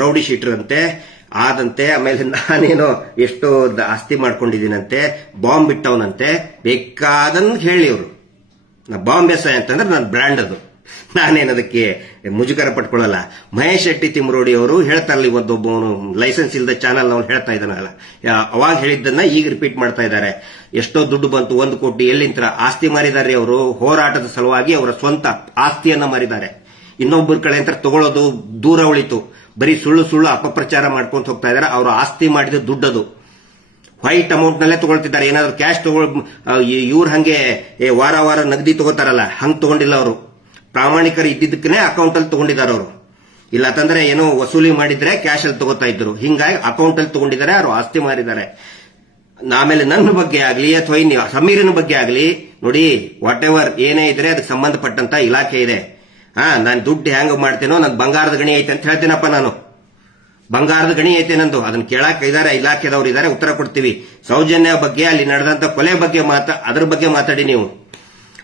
ರೌಡಿ ಶೀಟರ್ ಅಂತೆ ಆದಂತೆ, ಆಮೇಲೆ ನಾನೇನೋ ಎಷ್ಟೋ ಆಸ್ತಿ ಮಾಡ್ಕೊಂಡಿದ್ದೀನಂತೆ, ಬಾಂಬ್ ಬಿಟ್ಟವನಂತೆ, ಬೇಕಾದನ್ನು ಹೇಳಿ ಅವರು. ಬಾಂಬ್ ಎಸ್ ಅಂತಂದ್ರೆ ನನ್ನ ಬ್ರ್ಯಾಂಡ್ ಅದು, ನಾನೇನದಕ್ಕೆ ಮುಜುಗರ ಪಟ್ಕೊಳ್ಳಲ್ಲ. ಮಹೇಶ್ ಶೆಟ್ಟಿ ತಿಮ್ಮರೋಡಿ ಅವರು ಹೇಳ್ತಾರಲ್ಲ, ಇವತ್ತೊಬ್ಬನು ಲೈಸೆನ್ಸ್ ಇಲ್ಲದ ಚಾನಲ್ ಅವ್ನು ಹೇಳ್ತಾ ಇದ್ದಾನಲ್ಲ, ಅವಾಗ ಹೇಳಿದ್ದನ್ನ ಈಗ ರಿಪೀಟ್ ಮಾಡ್ತಾ ಇದ್ದಾರೆ. ಎಷ್ಟೋ ದುಡ್ಡು ಬಂತು, 1 ಕೋಟಿ ಎಲ್ಲಿಂತ ಆಸ್ತಿ ಮಾರಿದ್ದಾರೆ ಅವರು. ಹೋರಾಟದ ಸಲುವಾಗಿ ಅವರ ಸ್ವಂತ ಆಸ್ತಿಯನ್ನ ಮಾರಿದ್ದಾರೆ. ಇನ್ನೊಬ್ಬರ ಕಡೆ ಅಂತ ತಗೊಳ್ಳೋದು ದೂರ ಉಳಿತು. ಬರೀ ಸುಳ್ಳು ಅಪಪ್ರಚಾರ ಮಾಡ್ಕೊಂತ ಹೋಗ್ತಾ ಇದ್ದಾರೆ. ಅವರು ಆಸ್ತಿ ಮಾಡಿದ ದುಡ್ಡದು ವೈಟ್ ಅಮೌಂಟ್ ನಲ್ಲೇ ತಗೊಳ್ತಿದ್ದಾರೆ. ಏನಾದ್ರು ಕ್ಯಾಶ್ ಇವ್ರು ಹಂಗೆ ವಾರ ನಗದಿ ತಗೋತಾರಲ್ಲ, ಹಂಗ್ ತಗೊಂಡಿಲ್ಲ ಅವರು. ಪ್ರಾಮಾಣಿಕರು ಇದ್ದಿದ್ದಕ್ಕೇ ಅಕೌಂಟ್ ಅಲ್ಲಿ ತಗೊಂಡಿದ್ದಾರೆ ಅವರು. ಇಲ್ಲ ಅಂತಂದ್ರೆ ಏನೋ ವಸೂಲಿ ಮಾಡಿದ್ರೆ ಕ್ಯಾಶ್ ಅಲ್ಲಿ ತಗೋತಾ ಇದ್ರು. ಹಿಂಗಾಗಿ ಅಕೌಂಟ್ ಅಲ್ಲಿ ತಗೊಂಡಿದ್ದಾರೆ, ಅವರು ಆಸ್ತಿ ಮಾರಿದ್ದಾರೆ. ಆಮೇಲೆ ನನ್ನ ಬಗ್ಗೆ ಆಗ್ಲಿ ಅಥವಾ ಸಮೀರಿನ ಬಗ್ಗೆ ಆಗ್ಲಿ ನೋಡಿ, ವಾಟ್ ಎವರ್ ಏನೇ ಇದ್ರೆ ಅದಕ್ಕೆ ಸಂಬಂಧಪಟ್ಟಂತ ಇಲಾಖೆ ಇದೆ. ನಾನು ದುಡ್ಡು ಹೆಂಗ್ ಮಾಡ್ತೇನೋ, ನನ್ ಬಂಗಾರದ ಗಣಿ ಐತೆ ಅಂತ ಹೇಳ್ತೇನಪ್ಪ. ನಾನು ಬಂಗಾರದ ಗಣಿ ಐತೆ ನಂದು, ಅದನ್ನ ಕೇಳಾಕ ಇದಾರೆ, ಇಲಾಖೆದವ್ರು ಇದಾರೆ, ಉತ್ತರ ಕೊಡ್ತೀವಿ. ಸೌಜನ್ಯ ಬಗ್ಗೆ, ಅಲ್ಲಿ ನಡೆದಂತ ಕೊಲೆ ಬಗ್ಗೆ ಅದ್ರ ಬಗ್ಗೆ ಮಾತಾಡಿ, ನೀವು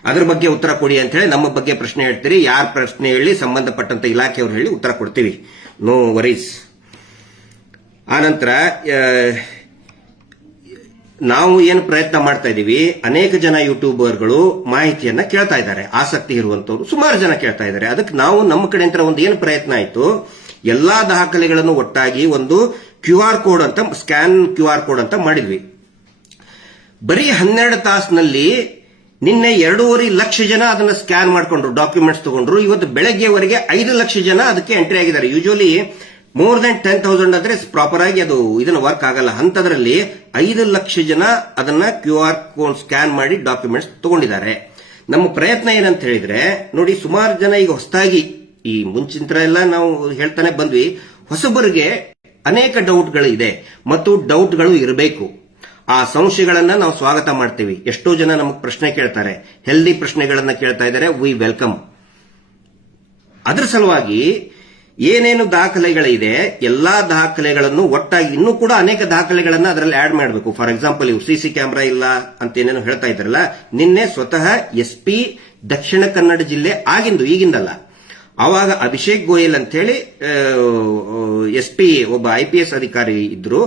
ಅದ್ರ ಬಗ್ಗೆ ಉತ್ತರ ಕೊಡಿ ಅಂತ ಹೇಳಿ ನಮ್ಮ ಬಗ್ಗೆ ಪ್ರಶ್ನೆ ಹೇಳ್ತೀರಿ. ಯಾರ ಪ್ರಶ್ನೆ ಹೇಳಿ, ಸಂಬಂಧಪಟ್ಟಂತ ಇಲಾಖೆಯವ್ರು ಹೇಳಿ ಉತ್ತರ ಕೊಡ್ತೀವಿ, ನೋ ವರೀಸ್. ಆನಂತರ ನಾವು ಏನು ಪ್ರಯತ್ನ ಮಾಡ್ತಾ ಇದೀವಿ, ಅನೇಕ ಜನ ಯೂಟ್ಯೂಬರ್ಗಳು ಮಾಹಿತಿಯನ್ನ ಕೇಳ್ತಾ ಇದ್ದಾರೆ, ಆಸಕ್ತಿ ಇರುವಂತವ್ರು ಸುಮಾರು ಜನ ಕೇಳ್ತಾ ಇದ್ದಾರೆ. ಅದಕ್ಕೆ ನಾವು ನಮ್ಮ ಕಡೆಯಿಂದ ಒಂದು ಏನು ಪ್ರಯತ್ನ ಆಯ್ತು, ಎಲ್ಲಾ ದಾಖಲೆಗಳನ್ನು ಒಟ್ಟಾಗಿ ಒಂದು QR ಕೋಡ್ ಅಂತ, ಸ್ಕ್ಯಾನ್ QR ಕೋಡ್ ಅಂತ ಮಾಡಿದ್ವಿ. ಬರೀ 12 ತಾಸಿನಲ್ಲಿ ನಿನ್ನೆ 2.5 ಲಕ್ಷ ಜನ ಅದನ್ನ ಸ್ಕ್ಯಾನ್ ಮಾಡ್ಕೊಂಡ್ರು, ಡಾಕ್ಯುಮೆಂಟ್ಸ್ ತಗೊಂಡ್ರು. ಇವತ್ತು ಬೆಳಗ್ಗೆವರೆಗೆ 5 ಲಕ್ಷ ಜನ ಅದಕ್ಕೆ ಎಂಟ್ರಿ ಆಗಿದ್ದಾರೆ. ಯೂಶುವಲಿ ಮೋರ್ ದನ್ 10,000 ಆದ್ರೆ ಪ್ರಾಪರ್ ಆಗಿ ಅದು ಇದನ್ನ ವರ್ಕ್ ಆಗಲ್ಲ. ಅಂತದ್ರಲ್ಲಿ 5 ಲಕ್ಷ ಜನ ಅದನ್ನ QR ಕೋಡ್ ಸ್ಕ್ಯಾನ್ ಮಾಡಿ ಡಾಕ್ಯುಮೆಂಟ್ಸ್ ತಗೊಂಡಿದ್ದಾರೆ. ನಮ್ಮ ಪ್ರಯತ್ನ ಏನಂತ ಹೇಳಿದ್ರೆ, ನೋಡಿ, ಸುಮಾರು ಜನ ಈಗ ಹೊಸದಾಗಿ, ಈ ಮುಂಚಿನ ಎಲ್ಲ ನಾವು ಹೇಳ್ತಾನೆ ಬಂದ್ವಿ, ಹೊಸಬರಿಗೆ ಅನೇಕ ಡೌಟ್ಗಳು ಇದೆ ಮತ್ತು ಡೌಟ್ಗಳು ಇರಬೇಕು. ಆ ಸಂಶಯಗಳನ್ನ ನಾವು ಸ್ವಾಗತ ಮಾಡ್ತೀವಿ. ಎಷ್ಟೋ ಜನ ನಮಗೆ ಪ್ರಶ್ನೆ ಕೇಳ್ತಾರೆ, ಹೆಲ್ದಿ ಪ್ರಶ್ನೆಗಳನ್ನ ಕೇಳ್ತಾ ಇದ್ದಾರೆ, ವಿ ವೆಲ್ಕಮ್. ಅದರ ಸಲುವಾಗಿ ಏನೇನು ದಾಖಲೆಗಳಿದೆ, ಎಲ್ಲಾ ದಾಖಲೆಗಳನ್ನು ಒಟ್ಟಾಗಿ, ಇನ್ನೂ ಕೂಡ ಅನೇಕ ದಾಖಲೆಗಳನ್ನ ಅದರಲ್ಲಿ ಆಡ್ ಮಾಡಬೇಕು. ಫಾರ್ ಎಕ್ಸಾಂಪಲ್, ಇವು ಸಿಸಿ ಕ್ಯಾಮೆರಾ ಇಲ್ಲ ಅಂತ ಏನೇನು ಹೇಳ್ತಾ ಇದ್ದಾರಲ್ಲ, ನಿನ್ನೆ ಸ್ವತಃ SP ದಕ್ಷಿಣ ಕನ್ನಡ ಜಿಲ್ಲೆ ಆಗಿಂದು, ಈಗಿಂದಲ್ಲ, ಆವಾಗ ಅಭಿಷೇಕ್ ಗೋಯಲ್ ಅಂತ ಹೇಳಿ SP ಒಬ್ಬ IPS ಅಧಿಕಾರಿ ಇದ್ರು.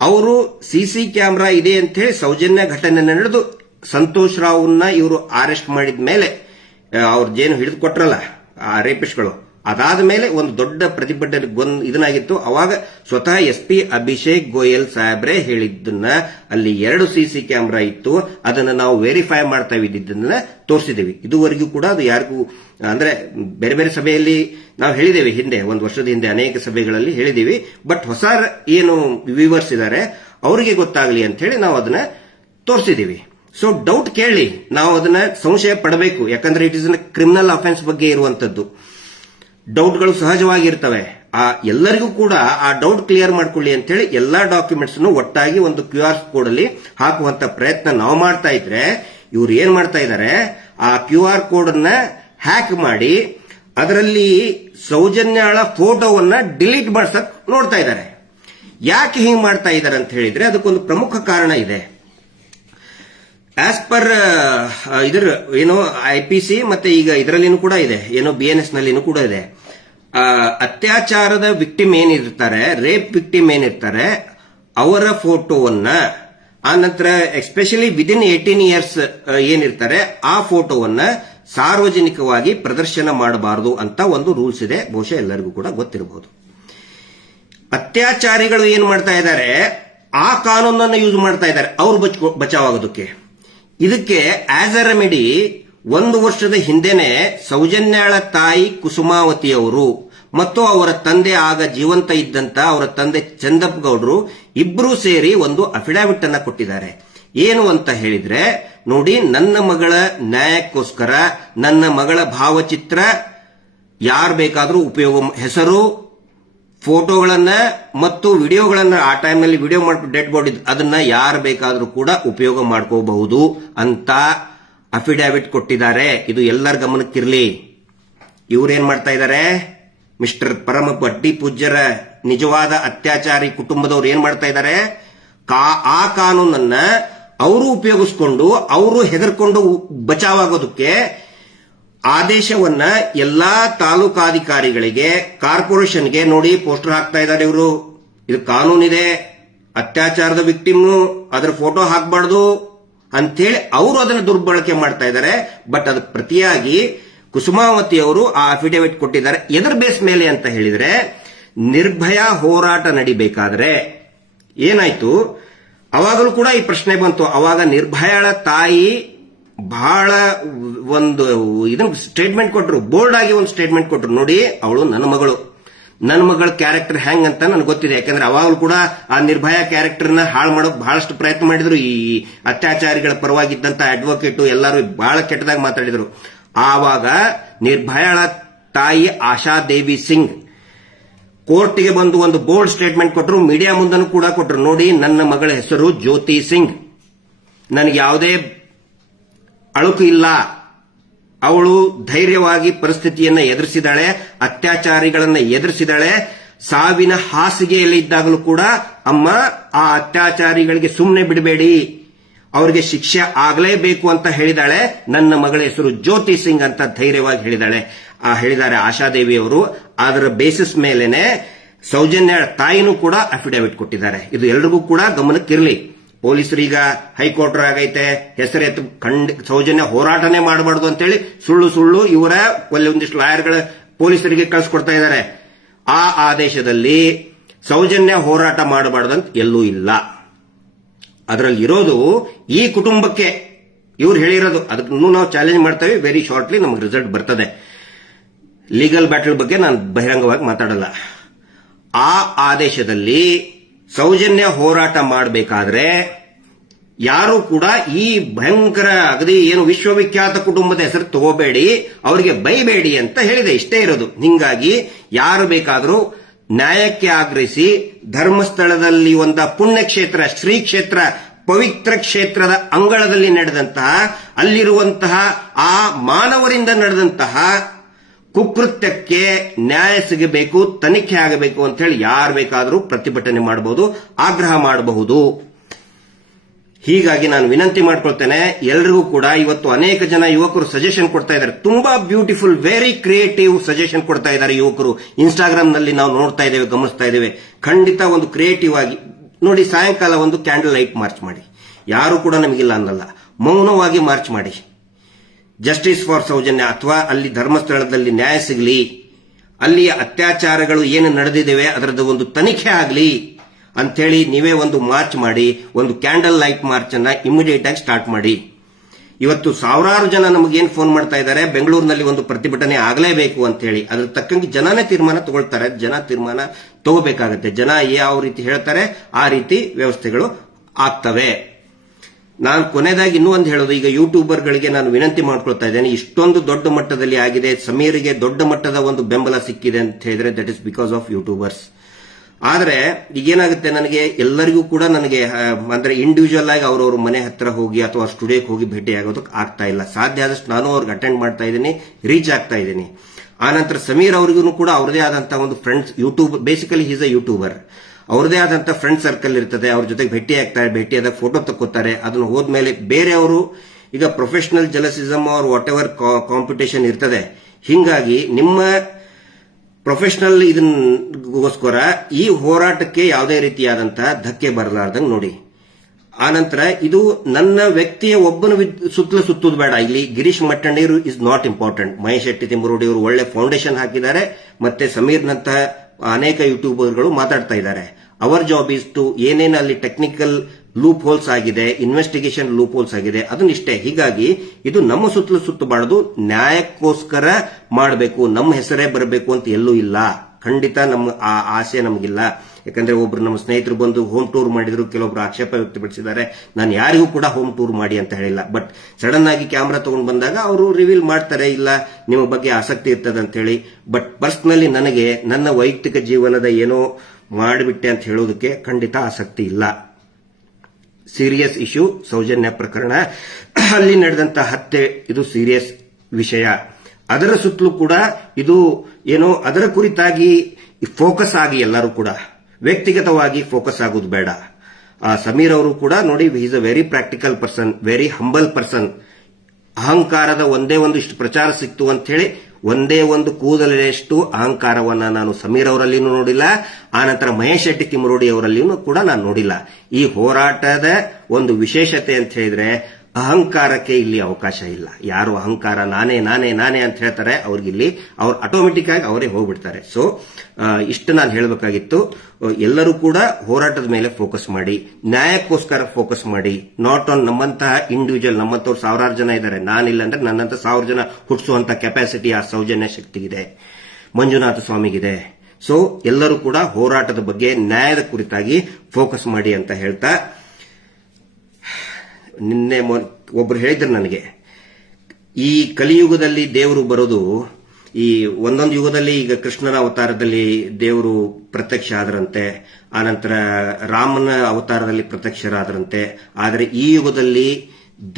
ಅವರು ಸಿಸಿ ಕ್ಯಾಮೆರಾ ಇದೆ ಅಂತ ಹೇಳಿ ಸೌಜನ್ಯ ಘಟನೆ ನಡೆದು ಸಂತೋಷ್ ರಾವ್ನ ಇವರು ಅರೆಸ್ಟ್ ಮಾಡಿದ ಮೇಲೆ, ಅವ್ರ ಜೇನು ಹಿಡಿದು ಕೊಟ್ರಲ್ಲ ಆ ರೇಪಿಸ್ಟ್ಗಳು, ಅದಾದ ಮೇಲೆ ಒಂದು ದೊಡ್ಡ ಪ್ರತಿಭಟನೆ ಇದನ್ನಾಗಿತ್ತು. ಅವಾಗ ಸ್ವತಃ SP ಅಭಿಷೇಕ್ ಗೋಯಲ್ ಸಾಹೇಬ್ರೆ ಹೇಳಿದ್ದನ್ನ, ಅಲ್ಲಿ 2 ಸಿಸಿ ಕ್ಯಾಮೆರಾ ಇತ್ತು, ಅದನ್ನ ನಾವು ವೆರಿಫೈ ಮಾಡ್ತಾ ಇದ್ದಿದ್ದನ್ನ ತೋರಿಸಿದೀವಿ. ಇದುವರೆಗೂ ಕೂಡ ಅದು ಯಾರಿಗೂ, ಅಂದ್ರೆ ಬೇರೆ ಬೇರೆ ಸಭೆಯಲ್ಲಿ ನಾವು ಹೇಳಿದ್ದೇವೆ, ಹಿಂದೆ 1 ವರ್ಷದ ಹಿಂದೆ ಅನೇಕ ಸಭೆಗಳಲ್ಲಿ ಹೇಳಿದೀವಿ. ಬಟ್ ಹೊಸ ಏನು ವ್ಯೂವರ್ಸ್ ಇದ್ದಾರೆ ಅವರಿಗೆ ಗೊತ್ತಾಗಲಿ ಅಂತ ಹೇಳಿ ನಾವು ಅದನ್ನ ತೋರಿಸಿದೀವಿ. ಸೊ ಡೌಟ್ ಕೇಳಿ, ನಾವು ಅದನ್ನ ಸಂಶಯ ಪಡಬೇಕು. ಯಾಕಂದ್ರೆ ಇಟ್ ಇಸ್ ಕ್ರಿಮಿನಲ್ ಅಫೆನ್ಸ್ ಬಗ್ಗೆ ಇರುವಂತದ್ದು. ಡೌಟ್ಗಳು ಸಹಜವಾಗಿರ್ತವೆ. ಎಲ್ಲರಿಗೂ ಕೂಡ ಆ ಡೌಟ್ ಕ್ಲಿಯರ್ ಮಾಡ್ಕೊಳ್ಳಿ ಅಂತ ಹೇಳಿ ಎಲ್ಲಾ ಡಾಕ್ಯುಮೆಂಟ್ಸ್ ಒಟ್ಟಾಗಿ ಒಂದು QR ಕೋಡ್ ಅಲ್ಲಿ ಹಾಕುವಂತ ಪ್ರಯತ್ನ ನಾವು ಮಾಡ್ತಾ ಇದ್ರೆ, ಇವ್ರು ಏನ್ ಮಾಡ್ತಾ ಇದ್ದಾರೆ, ಆ QR ಕೋಡ್ ಅನ್ನ ಹ್ಯಾಕ್ ಮಾಡಿ ಅದರಲ್ಲಿ ಸೌಜನ್ಯಾಳ ಫೋಟೋವನ್ನ ಡಿಲೀಟ್ ಮಾಡ್ಸಕ್ ನೋಡ್ತಾ ಇದ್ದಾರೆ. ಯಾಕೆ ಹಿಂಗ್ ಮಾಡ್ತಾ ಇದ್ದಾರೆ ಅಂತ ಹೇಳಿದ್ರೆ, ಅದಕ್ಕೊಂದು ಪ್ರಮುಖ ಕಾರಣ ಇದೆ. ಆಸ್ ಪರ್ ಇದರ ಏನೋ IPC ಮತ್ತೆ ಈಗ ಇದರಲ್ಲಿನೂ ಕೂಡ ಇದೆ, ಏನೋ BNS ನಲ್ಲಿನೂ ಕೂಡ ಇದೆ. ಅತ್ಯಾಚಾರದ ವಿಕ್ಟಿಮ್ ಏನಿರ್ತಾರೆ, ರೇಪ್ ವಿಕ್ಟಿಮ್ ಏನಿರ್ತಾರೆ, ಅವರ ಫೋಟೋವನ್ನ, ಆ ನಂತರ ಎಸ್ಪೆಷಲಿ ವಿದಿನ್ 18 ಇಯರ್ಸ್ ಏನಿರ್ತಾರೆ, ಆ ಫೋಟೋವನ್ನ ಸಾರ್ವಜನಿಕವಾಗಿ ಪ್ರದರ್ಶನ ಮಾಡಬಾರದು ಅಂತ ಒಂದು ರೂಲ್ಸ್ ಇದೆ. ಬಹುಶಃ ಎಲ್ಲರಿಗೂ ಕೂಡ ಗೊತ್ತಿರಬಹುದು. ಅತ್ಯಾಚಾರಿಗಳು ಏನ್ ಮಾಡ್ತಾ ಇದ್ದಾರೆ, ಆ ಕಾನೂನನ್ನು ಯೂಸ್ ಮಾಡ್ತಾ ಇದ್ದಾರೆ ಅವ್ರು ಬಚಾವಾಗೋದಕ್ಕೆ. ಇದಕ್ಕೆ ಆಸ್ ಅ ರೆಮಿಡಿ 1 ವರ್ಷದ ಹಿಂದೆನೆ ಸೌಜನ್ಯಾಳ ತಾಯಿ ಕುಸುಮಾವತಿಯವರು ಮತ್ತು ಅವರ ತಂದೆ, ಆಗ ಜೀವಂತ ಇದ್ದಂತ ಅವರ ತಂದೆ ಚಂದಪ್ಪ ಗೌಡ್ರು ಇಬ್ಬರೂ ಸೇರಿ ಒಂದು ಅಫಿಡವಿಟ್ ಅನ್ನ ಕೊಟ್ಟಿದ್ದಾರೆ. ಏನು ಅಂತ ಹೇಳಿದ್ರೆ ನೋಡಿ, ನನ್ನ ಮಗಳ ನ್ಯಾಯಕ್ಕೋಸ್ಕರ ನನ್ನ ಮಗಳ ಭಾವಚಿತ್ರ ಯಾರು ಬೇಕಾದರೂ ಉಪಯೋಗ, ಹೆಸರು, ಫೋಟೋಗಳನ್ನ ಮತ್ತು ವಿಡಿಯೋಗಳನ್ನ, ಆ ಟೈಮ್ನಲ್ಲಿ ವಿಡಿಯೋ ಮಾಡ್ಕೊಂಡು ಡೆಡ್ ಬಾಡಿ ಅದನ್ನ ಯಾರು ಬೇಕಾದರೂ ಕೂಡ ಉಪಯೋಗ ಮಾಡ್ಕೋಬಹುದು ಅಂತ ಅಫಿಡಾವಿಟ್ ಕೊಟ್ಟಿದ್ದಾರೆ. ಇದು ಎಲ್ಲರ ಗಮನಕ್ಕಿರಲಿ. ಇವ್ರೇನ್ ಮಾಡ್ತಾ ಇದ್ದಾರೆ, ಮಿಸ್ಟರ್ ಪರಮ ಬಡ್ಡಿ ಪೂಜ್ಯರ ನಿಜವಾದ ಅತ್ಯಾಚಾರಿ ಕುಟುಂಬದವ್ರು ಏನ್ ಮಾಡ್ತಾ ಇದ್ದಾರೆ, ಆ ಕಾನೂನನ್ನ ಅವರು ಉಪಯೋಗಿಸ್ಕೊಂಡು ಅವರು ಹೆದರ್ಕೊಂಡು ಬಚಾವಾಗೋದಕ್ಕೆ ಆದೇಶವನ್ನ ಎಲ್ಲಾ ತಾಲೂಕಾಧಿಕಾರಿಗಳಿಗೆ, ಕಾರ್ಪೊರೇಷನ್ಗೆ ನೋಡಿ ಪೋಸ್ಟರ್ ಹಾಕ್ತಾ ಇದ್ದಾರೆ. ಇವರು ಇದು ಕಾನೂನಿದೆ, ಅತ್ಯಾಚಾರದ ವಿಕ್ಟಿಮ್ ಅದರ ಫೋಟೋ ಹಾಕಬಾರ್ದು ಅಂತೇಳಿ ಅವರು ಅದನ್ನು ದುರ್ಬಳಕೆ ಮಾಡ್ತಾ ಇದ್ದಾರೆ. ಬಟ್ ಅದಕ್ಕೆ ಪ್ರತಿಯಾಗಿ ಕುಸುಮಾವತಿ ಅವರು ಆ ಅಫಿಡೇವಿಟ್ ಕೊಟ್ಟಿದ್ದಾರೆ. ಎದರ್ ಬೇಸ್ ಮೇಲೆ ಅಂತ ಹೇಳಿದ್ರೆ, ನಿರ್ಭಯ ಹೋರಾಟ ನಡಿಬೇಕಾದ್ರೆ ಏನಾಯ್ತು, ಅವಾಗಲೂ ಕೂಡ ಈ ಪ್ರಶ್ನೆ ಬಂತು. ಅವಾಗ ನಿರ್ಭಯಳ ತಾಯಿ ಬಹಳ ಒಂದು ಇದನ್ನ ಸ್ಟೇಟ್ಮೆಂಟ್ ಕೊಟ್ಟರು, ಬೋಲ್ಡ್ ಆಗಿ ಒಂದು ಸ್ಟೇಟ್ಮೆಂಟ್ ಕೊಟ್ಟರು. ನೋಡಿ, ಅವಳು ನನ್ನ ಮಗಳ ಕ್ಯಾರೆಕ್ಟರ್ ಹೆಂಗ್ ಅಂತ ನನಗೆ ಗೊತ್ತಿದೆ. ಯಾಕಂದ್ರೆ ಅವಾಗಲೂ ಕೂಡ ಆ ನಿರ್ಭಯ ಕ್ಯಾರೆಕ್ಟರ್ನ ಹಾಳು ಮಾಡೋಕೆ ಬಹಳಷ್ಟು ಪ್ರಯತ್ನ ಮಾಡಿದ್ರು. ಈ ಅತ್ಯಾಚಾರಿಗಳ ಪರವಾಗಿದ್ದಂತ ಅಡ್ವೊಕೇಟು ಎಲ್ಲರೂ ಬಹಳ ಕೆಟ್ಟದಾಗಿ ಮಾತಾಡಿದ್ರು. ಆವಾಗ ನಿರ್ಭಯಳ ತಾಯಿ ಆಶಾದೇವಿ ಸಿಂಗ್ ಕೋರ್ಟ್ಗೆ ಬಂದು ಒಂದು ಬೋಲ್ಡ್ ಸ್ಟೇಟ್ಮೆಂಟ್ ಕೊಟ್ಟರು. ಮೀಡಿಯಾ ಮುಂದನ್ನು ಕೂಡ ಕೊಟ್ಟರು. ನೋಡಿ, ನನ್ನ ಮಗಳ ಹೆಸರು ಜ್ಯೋತಿ ಸಿಂಗ್, ನನಗೆ ಯಾವುದೇ ಅಳುಕು ಇಲ್ಲ, ಅವಳು ಧೈರ್ಯವಾಗಿ ಪರಿಸ್ಥಿತಿಯನ್ನ ಎದುರಿಸಿದಾಳೆ, ಅತ್ಯಾಚಾರಿಗಳನ್ನ ಎದುರಿಸಿದಾಳೆ. ಸಾವಿನ ಹಾಸಿಗೆಯಲ್ಲಿ ಇದ್ದಾಗಲೂ ಕೂಡ ಅಮ್ಮ ಆ ಅತ್ಯಾಚಾರಿಗಳಿಗೆ ಸುಮ್ಮನೆ ಬಿಡಬೇಡಿ, ಅವರಿಗೆ ಶಿಕ್ಷೆ ಆಗಲೇಬೇಕು ಅಂತ ಹೇಳಿದಾಳೆ. ನನ್ನ ಮಗಳ ಹೆಸರು ಜ್ಯೋತಿ ಸಿಂಗ್ ಅಂತ ಧೈರ್ಯವಾಗಿ ಹೇಳಿದ್ದಾರೆ ಆಶಾದೇವಿ ಅವರು. ಅದರ ಬೇಸಿಸ್ ಮೇಲೆನೆ ಸೌಜನ್ಯ ತಾಯಿನೂ ಕೂಡ ಅಫಿಡೇವಿಟ್ ಕೊಟ್ಟಿದ್ದಾರೆ. ಇದು ಎಲ್ರಿಗೂ ಕೂಡ ಗಮನಕ್ಕಿರಲಿ. ಪೊಲೀಸರೀಗ ಹೈಕೋರ್ಟ್ ಆಗೈತೆ, ಹೆಸರೆತ್ತು ಸೌಜನ್ಯ ಹೋರಾಟನೇ ಮಾಡಬಾರ್ದು ಅಂತೇಳಿ ಸುಳ್ಳು ಇವರ ಒಂದಿಷ್ಟು ಲಾಯರ್ಗಳ ಪೊಲೀಸರಿಗೆ ಕಳಿಸ್ಕೊಡ್ತಾ ಇದ್ದಾರೆ. ಆ ಆದೇಶದಲ್ಲಿ ಸೌಜನ್ಯ ಹೋರಾಟ ಮಾಡಬಾರ್ದು ಅಂತ ಎಲ್ಲೂ ಇಲ್ಲ. ಅದರಲ್ಲಿ ಇರೋದು ಈ ಕುಟುಂಬಕ್ಕೆ ಇವ್ರು ಹೇಳಿರೋದು. ಅದನ್ನು ನಾವು ಚಾಲೆಂಜ್ ಮಾಡ್ತೇವೆ. ವೆರಿ ಶಾರ್ಟ್ಲಿ ನಮಗೆ ರಿಸಲ್ಟ್ ಬರ್ತದೆ. ಲೀಗಲ್ ಬ್ಯಾಟಲ್ ಬಗ್ಗೆ ನಾನು ಬಹಿರಂಗವಾಗಿ ಮಾತಾಡಲ್ಲ. ಆ ಆದೇಶದಲ್ಲಿ ಸೌಜನ್ಯ ಹೋರಾಟ ಮಾಡಬೇಕಾದ್ರೆ ಯಾರು ಕೂಡ ಈ ಭಯಂಕರ ಅಗದಿ ಏನು ವಿಶ್ವವಿಖ್ಯಾತ ಕುಟುಂಬದ ಹೆಸರು ತಗೋಬೇಡಿ, ಅವರಿಗೆ ಬೈಬೇಡಿ ಅಂತ ಹೇಳಿದೆ. ಇಷ್ಟೇ ಇರೋದು. ಹಿಂಗಾಗಿ ಯಾರು ಬೇಕಾದರೂ ನ್ಯಾಯಕ್ಕೆ ಆಗ್ರಹಿಸಿ ಧರ್ಮಸ್ಥಳದಲ್ಲಿ ಒಂದು ಪುಣ್ಯಕ್ಷೇತ್ರ, ಶ್ರೀ ಕ್ಷೇತ್ರ, ಪವಿತ್ರ ಕ್ಷೇತ್ರದ ಅಂಗಳದಲ್ಲಿ ನಡೆದಂತಹ, ಅಲ್ಲಿರುವಂತಹ ಆ ಮಾನವರಿಂದ ನಡೆದಂತಹ ಕುಕೃತ್ಯಕ್ಕೆ ನ್ಯಾಯ ಸಿಗಬೇಕು, ತನಿಖೆ ಆಗಬೇಕು ಅಂತ ಹೇಳಿ ಯಾರು ಬೇಕಾದರೂ ಪ್ರತಿಭಟನೆ ಮಾಡಬಹುದು, ಆಗ್ರಹ ಮಾಡಬಹುದು. ಹೀಗಾಗಿ ನಾನು ವಿನಂತಿ ಮಾಡ್ಕೊಳ್ತೇನೆ ಎಲ್ರಿಗೂ ಕೂಡ. ಇವತ್ತು ಅನೇಕ ಜನ ಯುವಕರು ಸಜೆಷನ್ ಕೊಡ್ತಾ ಇದ್ದಾರೆ. ತುಂಬಾ ಬ್ಯೂಟಿಫುಲ್, ವೆರಿ ಕ್ರಿಯೇಟಿವ್ ಸಜೆಷನ್ ಕೊಡ್ತಾ ಇದ್ದಾರೆ ಯುವಕರು. ಇನ್ಸ್ಟಾಗ್ರಾಮ್ ನಲ್ಲಿ ನಾವು ನೋಡ್ತಾ ಇದ್ದೇವೆ, ಗಮನಿಸ್ತಾ ಇದ್ದೇವೆ. ಖಂಡಿತ ಒಂದು ಕ್ರಿಯೇಟಿವ್ ಆಗಿ ನೋಡಿ, ಸಾಯಂಕಾಲ ಒಂದು ಕ್ಯಾಂಡಲ್ ಲೈಟ್ ಮಾರ್ಚ್ ಮಾಡಿ. ಯಾರು ಕೂಡ ನಮಗಿಲ್ಲ ಅನ್ನಲ್ಲ, ಮೌನವಾಗಿ ಮಾರ್ಚ್ ಮಾಡಿ. ಜಸ್ಟಿಸ್ ಫಾರ್ ಸೌಜನ್ಯ, ಅಥವಾ ಅಲ್ಲಿ ಧರ್ಮಸ್ಥಳದಲ್ಲಿ ನ್ಯಾಯ ಸಿಗಲಿ, ಅಲ್ಲಿಯ ಅತ್ಯಾಚಾರಗಳು ಏನು ನಡೆದಿದ್ದೇವೆ ಅದರದ್ದು ಒಂದು ತನಿಖೆ ಆಗಲಿ ಅಂಥೇಳಿ ನೀವೇ ಒಂದು ಮಾರ್ಚ್ ಮಾಡಿ, ಒಂದು ಕ್ಯಾಂಡಲ್ ಲೈಟ್ ಮಾರ್ಚ್ ಅನ್ನ ಇಮಿಡಿಯೇಟ್ ಆಗಿ ಸ್ಟಾರ್ಟ್ ಮಾಡಿ. ಇವತ್ತು ಸಾವಿರಾರು ಜನ ನಮಗೇನು ಫೋನ್ ಮಾಡ್ತಾ ಇದ್ದಾರೆ, ಬೆಂಗಳೂರಿನಲ್ಲಿ ಒಂದು ಪ್ರತಿಭಟನೆ ಆಗಲೇಬೇಕು ಅಂತ ಹೇಳಿ. ಅದ್ರ ತಕ್ಕಂಗೆ ಜನನೇ ತೀರ್ಮಾನ ತಗೊಳ್ತಾರೆ. ಜನ ತೀರ್ಮಾನ ತಗೋಬೇಕಾಗತ್ತೆ. ಜನ ಯಾವ ರೀತಿ ಹೇಳ್ತಾರೆ ಆ ರೀತಿ ವ್ಯವಸ್ಥೆಗಳು ಆಗ್ತವೆ. ನಾನು ಕೊನೆಯದಾಗಿ ಇನ್ನೂ ಒಂದು ಹೇಳೋದು, ಈಗ ಯೂಟ್ಯೂಬರ್ಗಳಿಗೆ ನಾನು ವಿನಂತಿ ಮಾಡ್ಕೊಳ್ತಾ ಇದ್ದೇನೆ. ಇಷ್ಟೊಂದು ದೊಡ್ಡ ಮಟ್ಟದಲ್ಲಿ ಆಗಿದೆ, ಸಮೀರ್ಗೆ ದೊಡ್ಡ ಮಟ್ಟದ ಒಂದು ಬೆಂಬಲ ಸಿಕ್ಕಿದೆ ಅಂತ ಹೇಳಿದ್ರೆ that is because of YouTubers. ಆದ್ರೆ ಈಗೇನಾಗುತ್ತೆ, ನನಗೆ ಎಲ್ಲರಿಗೂ ಕೂಡ ನನಗೆ ಅಂದ್ರೆ ಇಂಡಿವಿಜುವಲ್ ಆಗಿ ಅವ್ರವ್ರ ಮನೆ ಹತ್ರ ಹೋಗಿ ಅಥವಾ ಸ್ಟುಡಿಯೋಕ್ಕೆ ಹೋಗಿ ಭೇಟಿ ಆಗೋದಕ್ಕೆ ಆಗ್ತಾ ಇಲ್ಲ. ಸಾಧ್ಯ ಆದಷ್ಟು ನಾನು ಅವ್ರಿಗೆ ಅಟೆಂಡ್ ಮಾಡ್ತಾ ಇದ್ದೀನಿ, ರೀಚ್ ಆಗ್ತಾ ಇದ್ದೀನಿ. ಆನಂತರ ಸಮೀರ್ ಅವರಿಗೂ ಕೂಡ ಅವ್ರದೇ ಆದಂತಹ ಒಂದು friends, YouTube basically is a YouTuber, ಅವ್ರದೇ ಆದಂತಹ ಫ್ರೆಂಡ್ ಸರ್ಕಲ್ ಇರ್ತದೆ. ಅವ್ರ ಜೊತೆಗೆ ಭೇಟಿ ಆಗ್ತಾರೆ, ಭೇಟಿಯಾದಾಗ ಫೋಟೋ ತಕ್ಕೋತಾರೆ. ಅದನ್ನು ಹೋದ್ಮೇಲೆ ಬೇರೆಯವರು ಈಗ professional jealousism or whatever competition ಇರ್ತದೆ. ಹಿಂಗಾಗಿ ನಿಮ್ಮ ಪ್ರೊಫೆಷನಲ್ ಇದನ್ಗೋಸ್ಕರ ಈ ಹೋರಾಟಕ್ಕೆ ಯಾವುದೇ ರೀತಿಯಾದಂತಹ ಧಕ್ಕೆ ಬರಲಾರ್ದಂಗೆ ನೋಡಿ. ಆನಂತರ ಇದು ನನ್ನ ವ್ಯಕ್ತಿಯ ಒಬ್ಬನ ಸುತ್ತಲೂ ಸುತ್ತುದು ಬೇಡ. ಇಲ್ಲಿ Girish Mattannavar is not important. Mahesh Shetty Thimarodi ಅವರು ಒಳ್ಳೆ ಫೌಂಡೇಶನ್ ಹಾಕಿದ್ದಾರೆ, ಮತ್ತೆ ಸಮೀರ್ನಂತಹ ಅನೇಕ ಯೂಟ್ಯೂಬರ್ಗಳು ಮಾತಾಡ್ತಾ ಇದ್ದಾರೆ. ಅವರ್ ಜಾಬ್ ಈಸ್ ಟು ಏನೇನು ಅಲ್ಲಿ ಟೆಕ್ನಿಕಲ್ ಲೂಪ್ ಹೋಲ್ಸ್ ಆಗಿದೆ, ಇನ್ವೆಸ್ಟಿಗೇಷನ್ ಲೂಪ್ ಹೋಲ್ಸ್ ಆಗಿದೆ, ಅದನ್ನಿಷ್ಟೇ. ಹೀಗಾಗಿ ಇದು ನಮ್ಮ ಸುತ್ತಲೂ ಸುತ್ತಬಾರದು, ನ್ಯಾಯಕ್ಕೋಸ್ಕರ ಮಾಡಬೇಕು, ನಮ್ಮ ಹೆಸರೇ ಬರಬೇಕು ಅಂತ ಎಲ್ಲೂ ಇಲ್ಲ. ಖಂಡಿತ ನಮ್ಮ ಆ ಆಸೆ ನಮಗಿಲ್ಲ. ಯಾಕಂದ್ರೆ ಒಬ್ರು ನಮ್ಮ ಸ್ನೇಹಿತರು ಬಂದು ಹೋಮ್ ಟೂರ್ ಮಾಡಿದ್ರು, ಕೆಲವೊಬ್ರು ಆಕ್ಷೇಪ ವ್ಯಕ್ತಪಡಿಸಿದ್ದಾರೆ. ನಾನು ಯಾರಿಗೂ ಕೂಡ ಹೋಮ್ ಟೂರ್ ಮಾಡಿ ಅಂತ ಹೇಳಿಲ್ಲ, ಬಟ್ ಸಡನ್ ಆಗಿ ಕ್ಯಾಮ್ರಾ ತಗೊಂಡು ಬಂದಾಗ ಅವರು ರಿವೀಲ್ ಮಾಡ್ತಾರೆ, ಇಲ್ಲ ನಿಮ್ಮ ಬಗ್ಗೆ ಆಸಕ್ತಿ ಇರ್ತದೆ ಅಂತ ಹೇಳಿ. ಬಟ್ ಪರ್ಸನಲಿ ನನಗೆ ನನ್ನ ವೈಯಕ್ತಿಕ ಜೀವನದ ಏನೋ ಮಾಡಿಬಿಟ್ಟೆ ಅಂತ ಹೇಳೋದಕ್ಕೆ ಖಂಡಿತ ಆಸಕ್ತಿ ಇಲ್ಲ. ಸೀರಿಯಸ್ ಇಶ್ಯೂ ಸೌಜನ್ಯ ಪ್ರಕರಣ, ಅಲ್ಲಿ ನಡೆದಂತ ಹತ್ಯೆ, ಇದು ಸೀರಿಯಸ್ ವಿಷಯ. ಅದರ ಸುತ್ತಲೂ ಕೂಡ ಇದು ಏನೋ ಅದರ ಕುರಿತಾಗಿ ಫೋಕಸ್ ಆಗಿ ಎಲ್ಲರೂ ಕೂಡ ವ್ಯಕ್ತಿಗತವಾಗಿ ಫೋಕಸ್ ಆಗೋದು ಬೇಡ. ಸಮೀರ್ ಅವರು ಕೂಡ ನೋಡಿ, is a very practical person, very humble person. ಅಹಂಕಾರದ ಒಂದೇ ಒಂದು ಇಷ್ಟು ಪ್ರಚಾರ ಸಿಕ್ತು ಅಂತ ಹೇಳಿ ಒಂದೇ ಒಂದು ಕೂದಲೆಷ್ಟು ಅಹಂಕಾರವನ್ನ ನಾನು ಸಮೀರ್ ಅವರಲ್ಲಿಯೂ ನೋಡಿಲ್ಲ, ಆನಂತರ ಮಹೇಶ್ ಶೆಟ್ಟಿ ತಿಮರೋಡಿ ಅವರಲ್ಲಿಯೂ ಕೂಡ ನಾನು ನೋಡಿಲ್ಲ. ಈ ಹೋರಾಟದ ಒಂದು ವಿಶೇಷತೆ ಅಂತ ಹೇಳಿದ್ರೆ ಅಹಂಕಾರಕ್ಕೆ ಇಲ್ಲಿ ಅವಕಾಶ ಇಲ್ಲ. ಯಾರು ಅಹಂಕಾರ ನಾನೇ ನಾನೇ ನಾನೇ ಅಂತ ಹೇಳ್ತಾರೆ, ಅವ್ರಿಗಿಲ್ಲಿ ಅವ್ರು ಆಟೋಮೆಟಿಕ್ ಆಗಿ ಅವರೇ ಹೋಗ್ಬಿಡ್ತಾರೆ. ಸೊ ಇಷ್ಟು ನಾನು ಹೇಳಬೇಕಾಗಿತ್ತು. ಎಲ್ಲರೂ ಕೂಡ ಹೋರಾಟದ ಮೇಲೆ ಫೋಕಸ್ ಮಾಡಿ, ನ್ಯಾಯಕ್ಕೋಸ್ಕರ ಫೋಕಸ್ ಮಾಡಿ, ನಾಟ್ ಆನ್ ನಮ್ಮಂತಹ ಇಂಡಿವಿಜುವಲ್. ನಮ್ಮಂತವ್ರು ಸಾವಿರಾರು ಜನ ಇದ್ದಾರೆ, ನಾನಿಲ್ಲ ಅಂದ್ರೆ ನನ್ನಂತ 1000 ಜನ ಹುಟ್ಟಿಸುವಂತ ಕೆಪಾಸಿಟಿ ಆ ಸೌಜನ್ಯ ಶಕ್ತಿಗಿದೆ, ಮಂಜುನಾಥ ಸ್ವಾಮಿಗಿದೆ. ಸೊ ಎಲ್ಲರೂ ಕೂಡ ಹೋರಾಟದ ಬಗ್ಗೆ, ನ್ಯಾಯದ ಕುರಿತಾಗಿ ಫೋಕಸ್ ಮಾಡಿ ಅಂತ ಹೇಳ್ತಾ, ನಿನ್ನೆ ಒಬ್ರು ಹೇಳಿದ್ರು ನನಗೆ, ಈ ಕಲಿಯುಗದಲ್ಲಿ ದೇವರು ಬರೋದು, ಈ ಒಂದೊಂದು ಯುಗದಲ್ಲಿ ಈಗ ಕೃಷ್ಣನ ಅವತಾರದಲ್ಲಿ ದೇವರು ಪ್ರತ್ಯಕ್ಷ ಆದರಂತೆ, ಆನಂತರ ರಾಮನ ಅವತಾರದಲ್ಲಿ ಪ್ರತ್ಯಕ್ಷರಾದರಂತೆ. ಆದರೆ ಈ ಯುಗದಲ್ಲಿ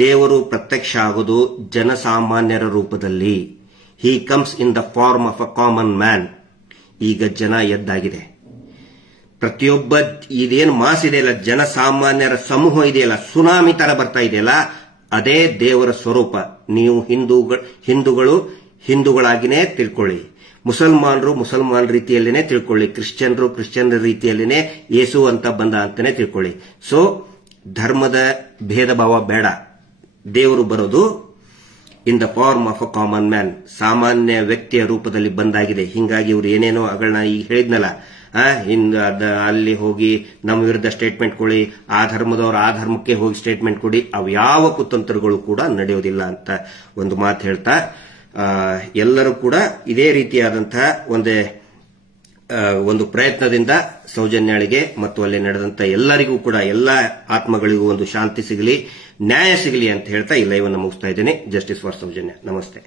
ದೇವರು ಪ್ರತ್ಯಕ್ಷ ಆಗೋದು ಜನಸಾಮಾನ್ಯರ ರೂಪದಲ್ಲಿ. He comes in the form of a common man. ಈಗ ಜನ ಎದ್ದಾಗಿದೆ. ಪ್ರತಿಯೊಬ್ಬ ಇದೇನು ಮಾಸ್ ಇದೆಯಲ್ಲ, ಜನಸಾಮಾನ್ಯರ ಸಮೂಹ ಇದೆಯಲ್ಲ, ಸುನಾಮಿ ತರ ಬರ್ತಾ ಇದೆಯಲ್ಲ, ಅದೇ ದೇವರ ಸ್ವರೂಪ. ನೀವು ಹಿಂದೂಗಳು ಹಿಂದೂಗಳಾಗಿನೇ ತಿಳ್ಕೊಳ್ಳಿ, ಮುಸಲ್ಮಾನರು ಮುಸಲ್ಮಾನ್ ರೀತಿಯಲ್ಲೇನೆ ತಿಳ್ಕೊಳ್ಳಿ, ಕ್ರಿಶ್ಚಿಯನ್ರು ಕ್ರಿಶ್ಚಿಯನ್ ರೀತಿಯಲ್ಲೇನೆ ಯೇಸು ಅಂತ ಬಂದ ಅಂತಾನೆ ತಿಳ್ಕೊಳ್ಳಿ. ಸೊ ಧರ್ಮದ ಭೇದ ಭಾವ ಬೇಡ. ದೇವರು ಬರೋದು in the form of a common man, ಸಾಮಾನ್ಯ ವ್ಯಕ್ತಿಯ ರೂಪದಲ್ಲಿ ಬಂದಾಗಿದೆ. ಹಿಂಗಾಗಿ ಇವ್ರು ಏನೇನೋ ಅಗಳನ್ನ ಈಗ ಹೇಳಿದ್ನಲ್ಲ, ಅಲ್ಲಿ ಹೋಗಿ ನಮ್ಮ ವಿರುದ್ಧ ಸ್ಟೇಟ್ಮೆಂಟ್ ಕೊಡಿ, ಆ ಧರ್ಮದವರು ಆ ಧರ್ಮಕ್ಕೆ ಹೋಗಿ ಸ್ಟೇಟ್ಮೆಂಟ್ ಕೊಡಿ, ಅವು ಯಾವ ಕುತಂತ್ರಗಳು ಕೂಡ ನಡೆಯೋದಿಲ್ಲ ಅಂತ ಒಂದು ಮಾತು ಹೇಳ್ತಾ, ಎಲ್ಲರೂ ಕೂಡ ಇದೇ ರೀತಿಯಾದಂತಹ ಒಂದು ಪ್ರಯತ್ನದಿಂದ ಸೌಜನ್ಯಾಳಿಗೆ ಮತ್ತು ಅಲ್ಲಿ ನಡೆದಂತ ಎಲ್ಲರಿಗೂ ಕೂಡ, ಎಲ್ಲ ಆತ್ಮಗಳಿಗೂ ಒಂದು ಶಾಂತಿ ಸಿಗಲಿ, ನ್ಯಾಯ ಸಿಗಲಿ ಅಂತ ಹೇಳ್ತಾ ಈ ಲೈವ್ ಅನ್ನು ಮುಗಿಸ್ತಾ ಇದ್ದೇನೆ. Justice for Soujanya. ನಮಸ್ತೆ.